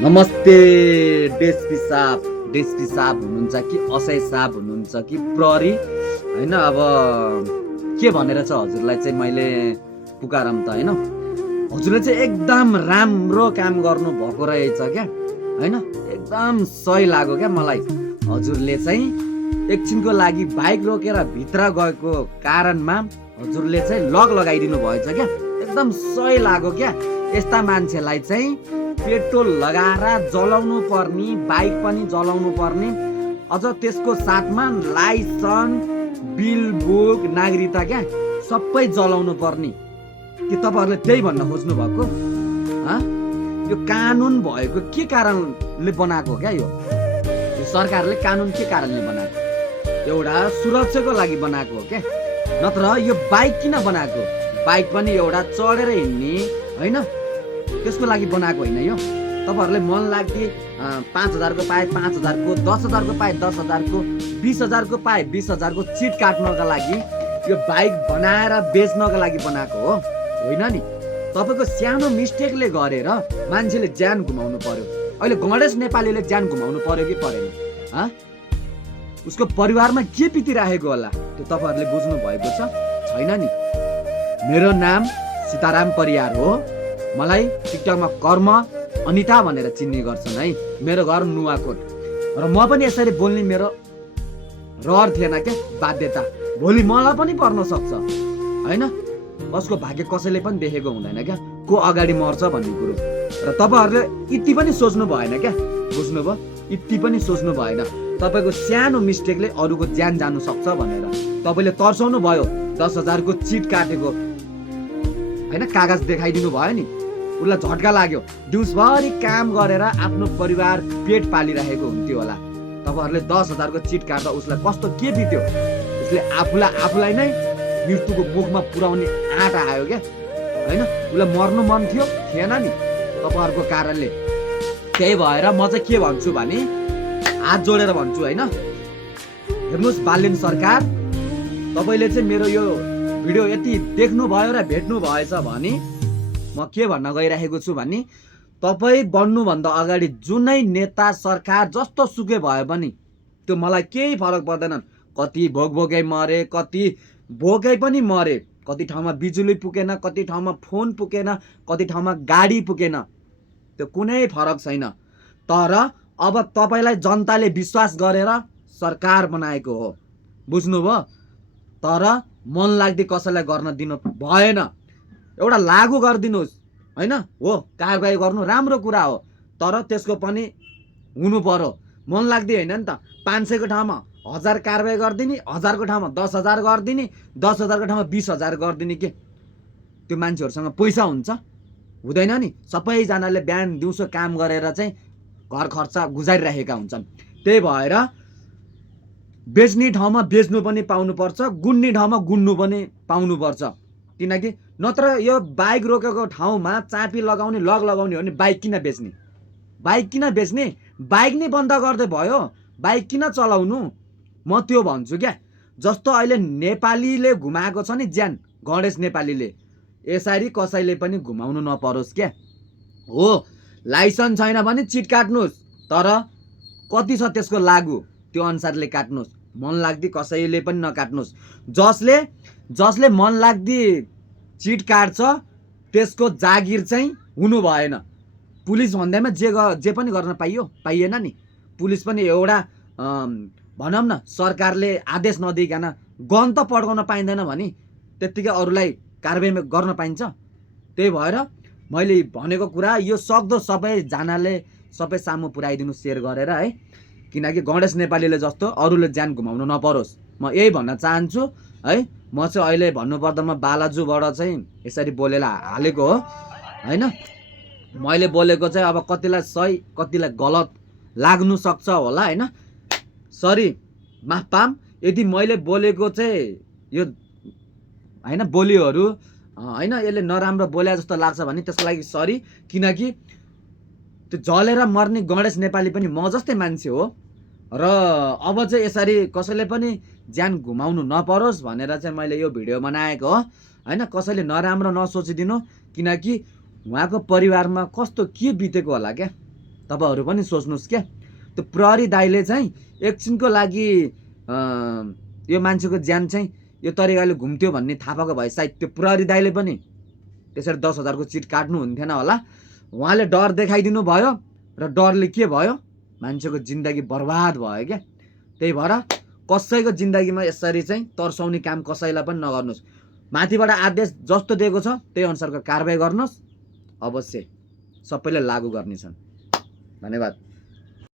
नमस्ते डेस्पी साहब हुनुहुन्छ कि असै साहब हुनुहुन्छ कि प्रहरी हैन। अब के भनेर चाहिँ हजुरलाई चाहिँ मैले पुकारम त हैन। हजुरले चाहिँ एकदम राम्रो काम गर्नु भएको रहेछ क्या हैन। एकदम सही लाग्यो क्या मलाई। हजुरले चाहिँ एकछिनको लागि बाइक रोकेर भित्र गएको कारणमा हजुरले चाहिँ लक लगाइदिनु भएछ क्या। एकदम सही लाग्यो क्या। यस्ता मान्छेलाई चाहिँ पेट्रोल लगाएर जलाउनु पर्ने, बाइक पनि जलाउनु पर्ने, अझ त्यसको साथमा लाइसेन्स, बिल बुक, नागरिकता क्या सबै जलाउनु पर्ने। के तपाईहरुले त्यही भन्न खोज्नु भएको? यो कानुन भएको के कारणले बनाएको क्या? यो सरकारले कानुन के कारणले बनाएको? एउटा सुरक्षाको लागि बनाएको हो क्या। नत्र यो बाइक किन बनाएको? बाइक पनि एउटा चढेर हिँड्ने हैन, त्यसको लागि बनाएको होइन यो। तपाईहरुले मन लाग्दी 5000 को पाए 5000 को, 10000 को पाए 10000 को, 20000 को पाए 20000 को चिट काट्नका लागि यो बाइक बनाएर बेच्नका लागि बनाएको हो होइन नि। तपाईको सानो मिस्टेकले गरेर मान्छेले ज्यान गुमाउनु पर्यो। अहिले गणेश नेपालीले ज्यान गुमाउनु पर्यो कि परेन? उसको परिवारमा के बितिरहेको होला त्यो तपाईहरुले बुझ्नु भएको छ छैन नि। मेरो नाम सीताराम परियार हो। मलाई टिकटकमा कर्म अनिता भनेर चिन्ने गर्छन् है। मेरो घर नुवाकोट र म पनि यसरी बोल्ने मेरो रहर थिएन क्या, बाध्यता। भोलि मलाई पनि पर्न सक्छ हैन। कसको भाग्य कसैले पनि देखेको हुँदैन क्या, को अगाडि मर्छ भन्ने कुरो। र तपाईहरुले यति पनि सोच्नु भएन क्या, बुझ्नुभयो? यति पनि सोच्नु भएन। तपाईको सानो मिस्टेकले अरूको ज्यान जानु सक्छ भनेर तपाईले तर्साउनु भयो। 10000 को चिट काटेको हैन, कागज देखाइदिनु भयो नि। उसलाई झट्का लाग्यो। दिउँसभरि काम गरेर आफ्नो परिवार पेट पालिरहेको हुन्थ्यो होला। तपाईहरुले 10000 को चिट काट्दा उसलाई कस्तो के बित्यो? उसले आफूलाई नै मृत्युको मुखमा पुर्याउने आँट आयो क्या हैन। उसलाई मर्नु मन थिएन नि तपाईहरुको कारणले। त्यही भएर म चाहिँ के भन्छु भने, हात जोडेर भन्छु हैन। हेर्नुस् बालेन सरकार, तपाईले चाहिँ मेरो यो भिडियो यति देख्नु भयो र भेट्नु भएछ भने म के भन्न गइरहेको छु भने, तपाई बन्नु भन्दा अगाडि जुनै नेता सरकार जस्तो सुकै भए पनि त्यो मलाई केही फरक पर्दैन। कति भोकै मरे, कति भोकै पनि मरे, कति ठाउँमा बिजुली पुगेन, कति ठाउँमा फोन पुगेन, कति ठाउँमा गाडी पुगेन, त्यो कुनै फरक छैन। तर अब तपाईलाई जनताले विश्वास गरेर सरकार बनाएको हो, बुझ्नुभयो? तर मन लाग्दै कसैलाई गर्न दिनु भएन। एउटा लागू गरिदिनुस् हैन। हो, कारबाही गर्नु राम्रो कुरा हो, तर त्यसको पनि हुनु पर्यो। मन लाग्दै होइन नि त। 500 को ठाउँमा 1000 कारबाही गरिदिने, 1000 को ठाउँमा 10000 गरिदिने, 10000 को ठाउँमा 20000 गरिदिने। के त्यो मान्छेहरुसँग पैसा हुन्छ? हुँदैन नि। सबैजनाले बिहान दिउँसो काम गरेर चाहिँ घर खर्च गुजारिरहेका हुन्छन्। त्यही भएर बेच्ने ठाउँमा बेच्नु पनि पाउनुपर्छ, गुन्ने ठाउँमा गुन्नु पनि पाउनुपर्छ। किनकि नत्र यो बाइक रोकेको ठाउँमा चापी लगाउने, लक लगाउने हो भने बाइक किन बेच्ने? बाइक किन बेच्ने? बाइक नै बन्द गर्दै भयो, बाइक किन चलाउनु? म त्यो भन्छु क्या। जस्तो अहिले नेपालीले घुमाएको छ नि ज्यान, गणेश नेपालीले, यसरी कसैले पनि घुमाउनु नपरोस् क्या। हो, लाइसेन्स छैन भने चिट काट्नुहोस्, तर कति छ त्यसको लागु त्यो अनुसारले काट्नुहोस्। मन लाग्दी कसैले पनि नकाट्नुहोस्। जसले मन लाग्दी चिट काट्छ त्यसको जागिर चाहिँ हुनु भएन। पुलिस भन्दैमा जे पनि गर्न पाइएन नि। पुलिस पनि एउटा भनौँ न, सरकारले आदेश नदिइकन गन त पड्काउन पाइँदैन भने त्यत्तिकै अरूलाई कारबाही गर्न पाइन्छ? त्यही भएर मैले भनेको कुरा यो सक्दो सबैजनाले सबै सामु पुर्याइदिनु सेयर गरेर है। किनकि गणेश नेपालीले जस्तो अरूले ज्यान गुमाउनु नपरोस्, म यही भन्न चाहन्छु है। म चाहिँ अहिले भन्नुपर्दामा बालाजुबाट चाहिँ यसरी बोलेर हालेको हो हैन। मैले बोलेको चाहिँ अब कतिलाई सही कतिलाई गलत लाग्नु सक्छ होला हैन। सरी, माफ पाम। यदि मैले बोलेको चाहिँ यो हैन बोलीहरू हैन यसले नराम्रो बोले जस्तो लाग्छ भने त्यसको लागि सरी। किनकि त्यो जलेर मर्ने गणेश नेपाली पनि म जस्तै मान्छे हो र अब चाहिँ यसरी कसैले पनि ज्यान गुमाउनु नपरोस् भनेर चाहिँ मैले यो भिडियो बनाएको हो हैन। कसैले नराम्रो नसोचिदिनु, किनकि उहाँको परिवारमा कस्तो के बितेको होला क्या तपाईँहरू पनि सोच्नुहोस् क्या। त्यो प्रहरी दाइले चाहिँ एकछिनको लागि यो मान्छेको ज्यान चाहिँ यो तरिकाले घुम्थ्यो भन्ने थाहा पाएको भए सायद त्यो प्रहरी दाइले पनि त्यसरी 10,000 को चिट काट्नु हुन्थेन होला। उहाँले डर देखाइदिनु भयो र डरले के भयो, मान्छेको जिन्दगी बर्बाद भयो क्या। त्यही भएर कसैको जिन्दगीमा यसरी चाहिँ तर्साउने काम कसैलाई पनि नगर्नुहोस्। माथिबाट आदेश जस्तो दिएको छ त्यही अनुसारको कारबाही गर्नुहोस्, अवश्य सबैले लागू गर्नेछन्। धन्यवाद।